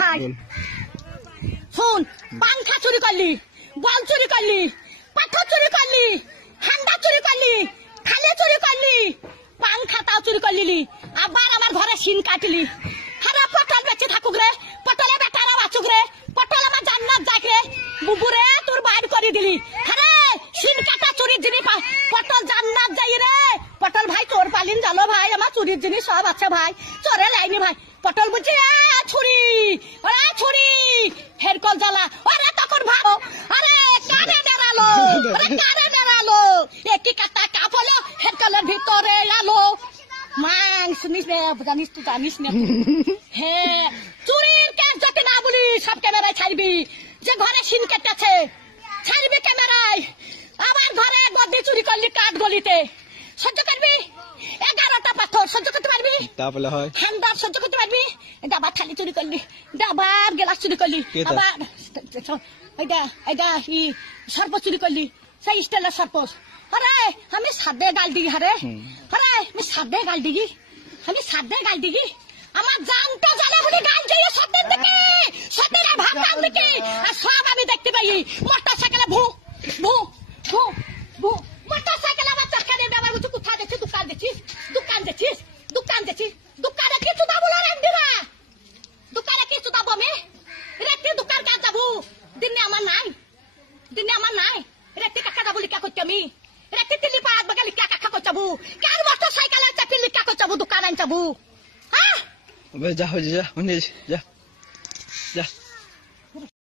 ভাই শুন, পাংখা চুরি করলি, বল চুরি করলি, পাথর চুরি করলি, হান্ডা চুরি করলি, খালে চুরি করলি, পাংখাটাও চুরি করলি, আবার আমার ঘরে সিন কাটলি। আরে পটল বেঁচে থাকুক রে, পটলে বেটারা বাঁচুক রে, পটল আমার জান্নাত যাক রে, বুবুরে তোর বাইর করে দিলি। আরে সিন কাটা চুরির জিনিস, পটল জান্নাত যাই রে। পটল ভাই তোর পালিন জানো ভাই, আমার চুরির জিনিস সব আছে ভাই, চোরে লাইনি ভাই। পটল বুঝছি ছুরি, ওরা ছুরি হেরকল জ্বালা, ওরে তখন ভাবো আরে কারে বেড়ালো, কারে বেড়ালো, একই কাটা কাপ হলো হেরকলের ভিতরে আলো। মাং শুনিস রে, জানিস তুই জানিস না। হ্যাঁ চুরির কেস যাতে না বলি, সব ক্যামেরায় ছাড়বি। যে ঘরে সিন কেটেছে ছাড়বি ক্যামেরায়। আবার ঘরে গদি চুরি করলি কাঠ গলিতে, সহ্য করবি? 11টা পাথর সহ্য করতে পারবি? তাহলে হয় হ্যান্ডার সহ্য করতে পারবি? ডাবার থালি চুরি করলি, ডাবার গ্লাস চুরি করলি, আবার সর্প চুরি করলি, সেই স্টেলের সর্প। আরে আমি সাদে গাল দিগি, আরে আরে আমি সাদে গাল দিগি, আমি সাদে গাল দিগি। আমার জানতে জানা বলে গাল দিয়ে সত্যের দিকে, সত্যের ভাবনার দিকে, আর সব আমি দেখতে পাই। মোটর সাইকেলে ভু ভু ভু ভু, মোটর সাইকেল আমার চাকা দিয়ে ব্যবহার করছি। কোথায় দেখছিস? দোকান দেখছিস? দোকান দেখছিস? দোকান দেখছিস? দোকানে কিছু দাবো না রাখবি না, দোকানে কিছু দাবো আমি রেখে দোকান কাজ যাবো। দিনে আমার নাই, দিনে আমার নাই, রেখে কাকা যাবো লিখা করছি আমি, রেখে তিলি পাড়াত বাগে লিখা কাকা করতে যাবো। কার মোটর সাইকেলে চাপি লিখা করতে যাবো, দোকান আন যাবো। হ্যাঁ যা হয়ে যা, যা